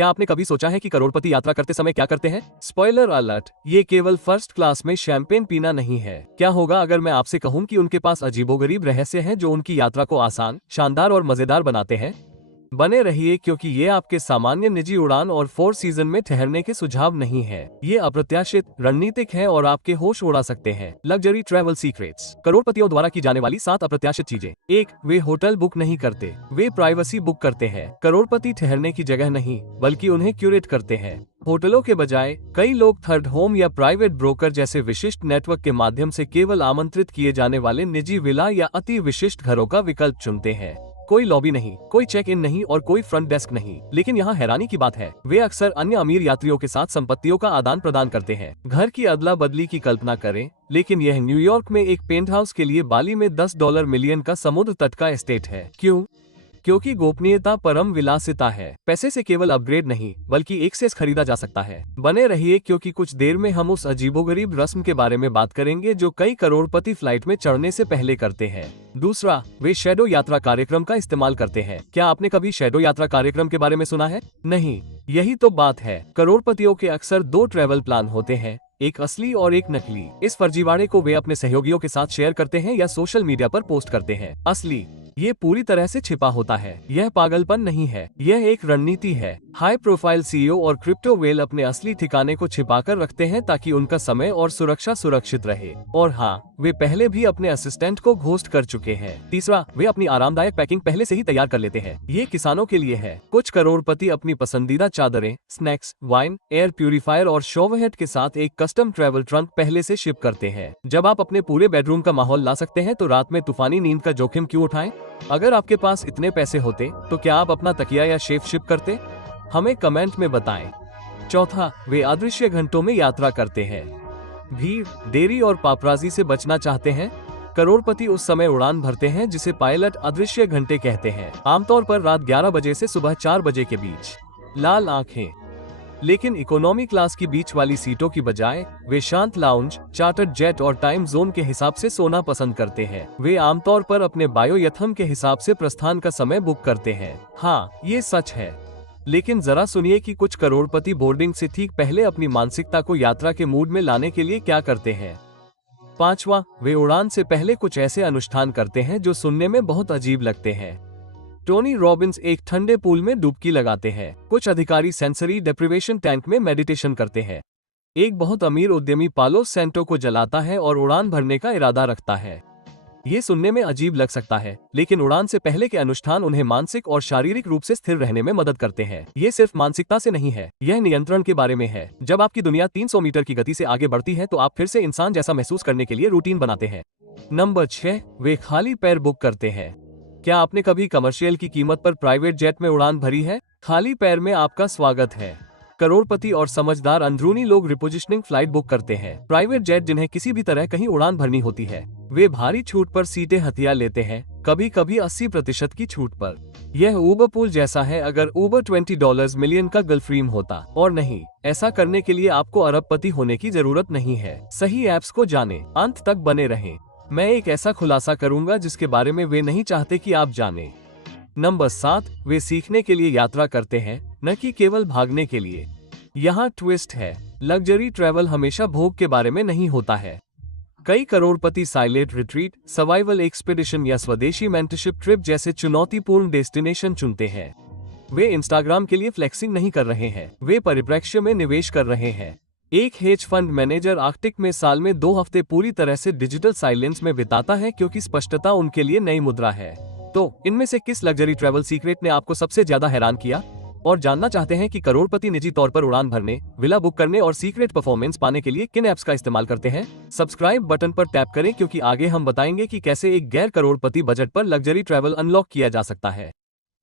क्या आपने कभी सोचा है कि करोड़पति यात्रा करते समय क्या करते हैं? स्पॉइलर अलर्ट, ये केवल फर्स्ट क्लास में शैंपेन पीना नहीं है। क्या होगा अगर मैं आपसे कहूं कि उनके पास अजीबोगरीब रहस्य हैं जो उनकी यात्रा को आसान, शानदार और मजेदार बनाते हैं? बने रहिए, क्योंकि ये आपके सामान्य निजी उड़ान और 4 सीजन में ठहरने के सुझाव नहीं है। ये अप्रत्याशित, रणनीतिक है और आपके होश उड़ा सकते हैं। लग्जरी ट्रैवल सीक्रेट्स, करोड़पतियों द्वारा की जाने वाली 7 अप्रत्याशित चीजें। 1. वे होटल बुक नहीं करते, वे प्राइवेसी बुक करते हैं। करोड़पति ठहरने की जगह नहीं, बल्कि उन्हें क्यूरेट करते हैं। होटलों के बजाय कई लोग थर्ड होम या प्राइवेट ब्रोकर जैसे विशिष्ट नेटवर्क के माध्यम से केवल आमंत्रित किए जाने वाले निजी विला या अति विशिष्ट घरों का विकल्प चुनते हैं। कोई लॉबी नहीं, कोई चेक इन नहीं और कोई फ्रंट डेस्क नहीं। लेकिन यहाँ हैरानी की बात है, वे अक्सर अन्य अमीर यात्रियों के साथ संपत्तियों का आदान प्रदान करते हैं। घर की अदला बदली की कल्पना करें, लेकिन यह न्यूयॉर्क में एक पेंट हाउस के लिए बाली में $10 मिलियन का समुद्र तट का एस्टेट है। क्यों? क्योंकि गोपनीयता परम विलासिता है। पैसे से केवल अपग्रेड नहीं, बल्कि एक्सेस खरीदा जा सकता है। बने रहिए, क्योंकि कुछ देर में हम उस अजीबोगरीब रस्म के बारे में बात करेंगे जो कई करोड़पति फ्लाइट में चढ़ने से पहले करते हैं। दूसरा, वे शैडो यात्रा कार्यक्रम का इस्तेमाल करते हैं। क्या आपने कभी शैडो यात्रा कार्यक्रम के बारे में सुना है? नहीं, यही तो बात है। करोड़पतियों के अक्सर 2 ट्रैवल प्लान होते हैं, एक असली और एक नकली। इस फर्जीवाड़े को वे अपने सहयोगियों के साथ शेयर करते हैं या सोशल मीडिया पर पोस्ट करते हैं। असली, ये पूरी तरह से छिपा होता है। यह पागलपन नहीं है, यह एक रणनीति है। हाई प्रोफाइल सीईओ और क्रिप्टो वेल अपने असली ठिकाने को छिपाकर रखते हैं ताकि उनका समय और सुरक्षा सुरक्षित रहे। और हाँ, वे पहले भी अपने असिस्टेंट को घोस्ट कर चुके हैं। तीसरा, वे अपनी आरामदायक पैकिंग पहले से ही तैयार कर लेते हैं। ये किसानों के लिए है। कुछ करोड़पति अपनी पसंदीदा चादरें, स्नैक्स, वाइन, एयर प्यूरिफायर और शॉवरहेड के साथ एक कस्टम ट्रैवल ट्रंक पहले से शिप करते हैं। जब आप अपने पूरे बेडरूम का माहौल ला सकते हैं तो रात में तूफानी नींद का जोखिम क्यों उठाएं? अगर आपके पास इतने पैसे होते तो क्या आप अपना तकिया या शेफ शिप करते? हमें कमेंट में बताएं। चौथा, वे अदृश्य घंटों में यात्रा करते हैं। भीड़, देरी और पापराजी से बचना चाहते हैं? करोड़पति उस समय उड़ान भरते हैं जिसे पायलट अदृश्य घंटे कहते हैं, आमतौर पर रात 11 बजे से सुबह 4 बजे के बीच। लाल आंखें, लेकिन इकोनॉमी क्लास की बीच वाली सीटों की बजाय वे शांत लाउंज, चार्टर्ड जेट और टाइम जोन के हिसाब से सोना पसंद करते हैं। वे आमतौर पर अपने बायोयथम के हिसाब से प्रस्थान का समय बुक करते हैं। हाँ, ये सच है। लेकिन जरा सुनिए कि कुछ करोड़पति बोर्डिंग से ठीक पहले अपनी मानसिकता को यात्रा के मूड में लाने के लिए क्या करते हैं। पांचवा, वे उड़ान से पहले कुछ ऐसे अनुष्ठान करते हैं जो सुनने में बहुत अजीब लगते हैं। टोनी रॉबिन्स एक ठंडे पूल में डुबकी लगाते हैं। कुछ अधिकारी सेंसरी डेप्रिवेशन टैंक में मेडिटेशन करते हैं। एक बहुत अमीर उद्यमी पालो सेंटो को जलाता है और उड़ान भरने का इरादा रखता है। ये सुनने में अजीब लग सकता है, लेकिन उड़ान से पहले के अनुष्ठान उन्हें मानसिक और शारीरिक रूप से स्थिर रहने में मदद करते हैं। ये सिर्फ मानसिकता से नहीं है, यह नियंत्रण के बारे में है। जब आपकी दुनिया 300 मीटर की गति से आगे बढ़ती है तो आप फिर से इंसान जैसा महसूस करने के लिए रूटीन बनाते हैं। नंबर 6, वे खाली पैर बुक करते हैं। क्या आपने कभी कमर्शियल की कीमत पर प्राइवेट जेट में उड़ान भरी है? खाली पैर में आपका स्वागत है। करोड़पति और समझदार अंदरूनी लोग रिपोजिशनिंग फ्लाइट बुक करते हैं। प्राइवेट जेट जिन्हें किसी भी तरह कहीं उड़ान भरनी होती है, वे भारी छूट पर सीटें हथिया लेते हैं, कभी कभी 80% की छूट पर। यह ऊबर पूल जैसा है अगर ऊबर $20 मिलियन का गल्फस्ट्रीम होता। और नहीं, ऐसा करने के लिए आपको अरबपति होने की जरूरत नहीं है। सही ऐप्स को जानें, अंत तक बने रहें। मैं एक ऐसा खुलासा करूंगा जिसके बारे में वे नहीं चाहते कि आप जानें। नंबर 7, वे सीखने के लिए यात्रा करते हैं, न कि केवल भागने के लिए। यहाँ ट्विस्ट है, लग्जरी ट्रैवल हमेशा भोग के बारे में नहीं होता है। कई करोड़पति साइलेंट रिट्रीट, सर्वाइवल एक्सपीडिशन या स्वदेशी मेंटरशिप ट्रिप जैसे चुनौतीपूर्ण डेस्टिनेशन चुनते हैं। वे इंस्टाग्राम के लिए फ्लेक्सिंग नहीं कर रहे हैं, वे परिप्रेक्ष्य में निवेश कर रहे हैं। एक हेज फंड मैनेजर आर्कटिक में साल में 2 हफ्ते पूरी तरह से डिजिटल साइलेंस में बिताता है, क्योंकि स्पष्टता उनके लिए नई मुद्रा है। तो इनमें से किस लग्जरी ट्रैवल सीक्रेट ने आपको सबसे ज्यादा हैरान किया? और जानना चाहते हैं कि करोड़पति निजी तौर पर उड़ान भरने, विला बुक करने और सीक्रेट परफॉर्मेंस पाने के लिए किन ऐप्स का इस्तेमाल करते हैं? सब्सक्राइब बटन पर टैप करें, क्योंकि आगे हम बताएंगे कि कैसे एक गैर करोड़पति बजट पर लग्जरी ट्रैवल अनलॉक किया जा सकता है।